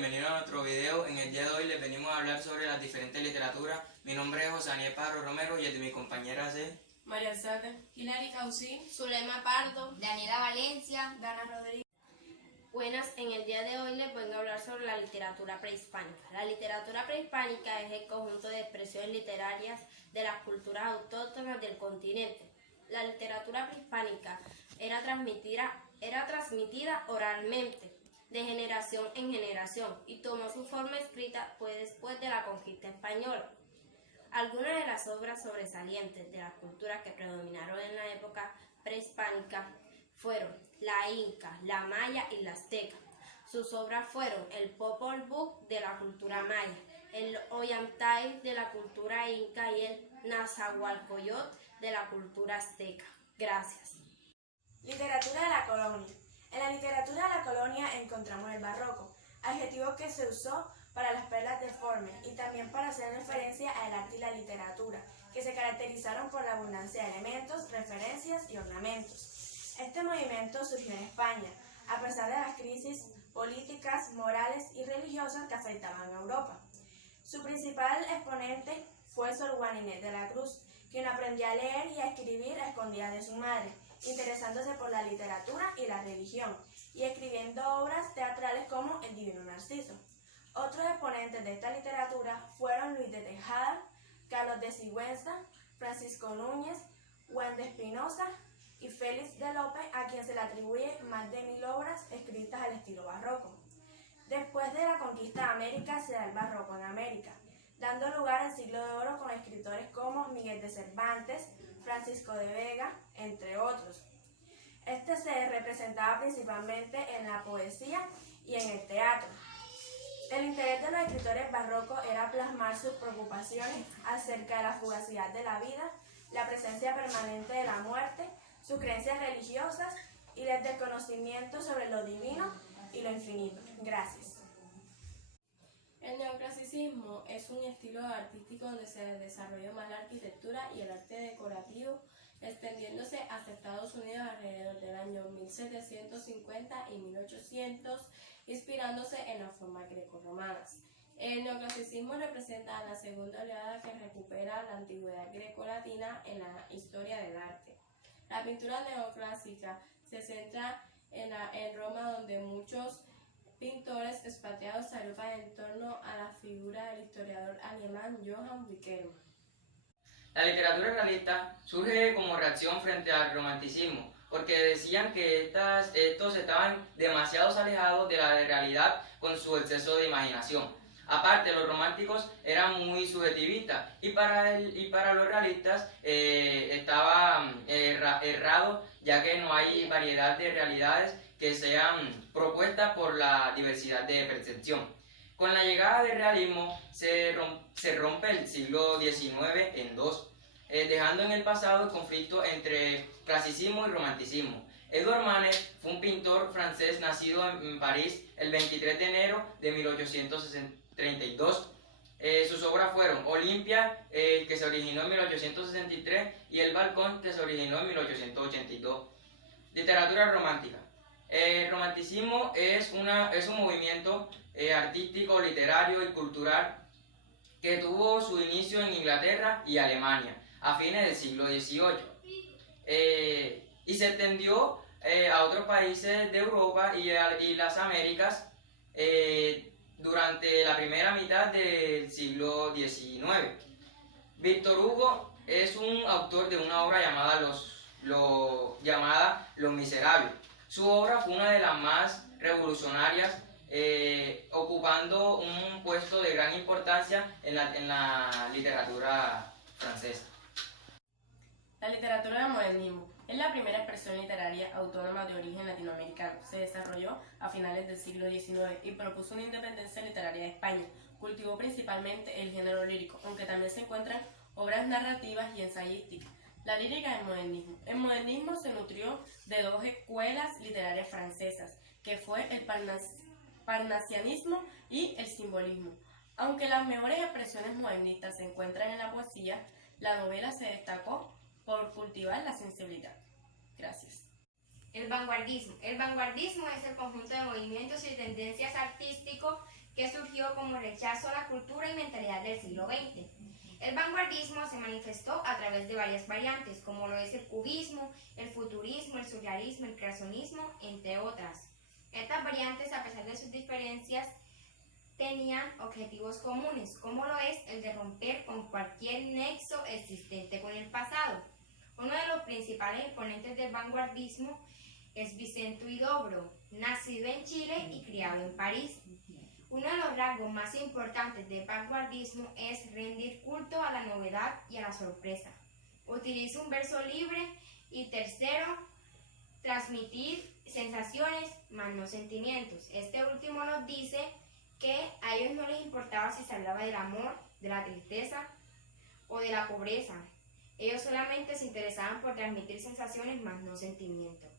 bienvenidos a nuestro video. En el día de hoy les venimos a hablar sobre las diferentes literaturas. Mi nombre es José Daniel Parro Romero y el de mis compañeras es María Alzate, Hilary Causí, Zulema Pardo, Daniela Valencia, Dana Rodríguez. Buenas, en el día de hoy les vengo a hablar sobre la literatura prehispánica. La literatura prehispánica es el conjunto de expresiones literarias de las culturas autóctonas del continente. La literatura prehispánica era transmitida oralmente, de generación en generación, y tomó su forma escrita después de la conquista española. Algunas de las obras sobresalientes de las culturas que predominaron en la época prehispánica fueron la inca, la maya y la azteca. Sus obras fueron el Popol Vuh de la cultura maya, el Ollantay de la cultura inca y el Nazahualcoyotl de la cultura azteca. Gracias. Literatura de la colonia. En la literatura de la colonia encontramos el barroco, adjetivo que se usó para las perlas deformes y también para hacer referencia al arte y la literatura, que se caracterizaron por la abundancia de elementos, referencias y ornamentos. Este movimiento surgió en España, a pesar de las crisis políticas, morales y religiosas que afectaban a Europa. Su principal exponente fue Sor Juana Inés de la Cruz, quien aprendió a leer y a escribir a escondidas de su madre, interesándose por la literatura y la religión, y escribiendo obras teatrales como El Divino Narciso. Otros exponentes de esta literatura fueron Luis de Tejada, Carlos de Sigüenza, Francisco Núñez, Juan de Espinosa y Félix de López, a quien se le atribuye más de 1000 obras escritas al estilo barroco. Después de la conquista de América se da el barroco en América, dando lugar al siglo de oro con escritores como Miguel de Cervantes, Francisco de Vega, entre otros. Este se representaba principalmente en la poesía y en el teatro. El interés de los escritores barrocos era plasmar sus preocupaciones acerca de la fugacidad de la vida, la presencia permanente de la muerte, sus creencias religiosas y el desconocimiento sobre lo divino y lo infinito. Gracias. El neoclasicismo es un estilo artístico donde se desarrolló más la arquitectura y el arte decorativo, extendiéndose hasta Estados Unidos alrededor del año 1750 y 1800, inspirándose en las formas grecorromanas. El neoclasicismo representa la segunda oleada que recupera la antigüedad grecolatina en la historia del arte. La pintura neoclásica se centra en Roma, donde muchos pintores expatriados se agrupan en torno a la figura del historiador alemán Johann Winckelmann. La literatura realista surge como reacción frente al romanticismo, porque decían que estos estaban demasiado alejados de la realidad con su exceso de imaginación. Aparte, los románticos eran muy subjetivistas y para los realistas estaba errado, ya que no hay variedad de realidades que sean propuestas por la diversidad de percepción. Con la llegada del realismo se rompe el siglo XIX en dos, dejando en el pasado el conflicto entre clasicismo y romanticismo. Edouard Manet fue un pintor francés nacido en París el 23 de enero de 1832. Sus obras fueron Olimpia, que se originó en 1863, y El Balcón, que se originó en 1882. Literatura romántica. El romanticismo es un movimiento artístico, literario y cultural que tuvo su inicio en Inglaterra y Alemania a fines del siglo XVIII y se extendió a otros países de Europa y las Américas durante la primera mitad del siglo XIX. Víctor Hugo es un autor de una obra llamada Los Miserables. Su obra fue una de las más revolucionarias, ocupando un puesto de gran importancia en la literatura francesa. La literatura del modernismo es la primera expresión literaria autónoma de origen latinoamericano. Se desarrolló a finales del siglo XIX y propuso una independencia literaria de España. Cultivó principalmente el género lírico, aunque también se encuentran obras narrativas y ensayísticas. La lírica del modernismo. El modernismo se nutrió de dos escuelas literarias francesas, que fue el parnasianismo y el simbolismo. Aunque las mejores expresiones modernistas se encuentran en la poesía, la novela se destacó por cultivar la sensibilidad. Gracias. El vanguardismo. El vanguardismo es el conjunto de movimientos y tendencias artísticos que que surgió como rechazo a la cultura y mentalidad del siglo XX. El vanguardismo se manifestó a través de varias variantes, como lo es el cubismo, el futurismo, el surrealismo, el creacionismo, entre otras. Estas variantes, a pesar de sus diferencias, tenían objetivos comunes, como lo es el de romper con cualquier nexo existente con el pasado. Uno de los principales exponentes del vanguardismo es Vicente Huidobro, nacido en Chile y criado en París. Uno de los rasgos más importantes del vanguardismo es rendir culto a la novedad y a la sorpresa. Utiliza un verso libre y tercero, transmitir sensaciones más no sentimientos. Este último nos dice que a ellos no les importaba si se hablaba del amor, de la tristeza o de la pobreza. Ellos solamente se interesaban por transmitir sensaciones más no sentimientos.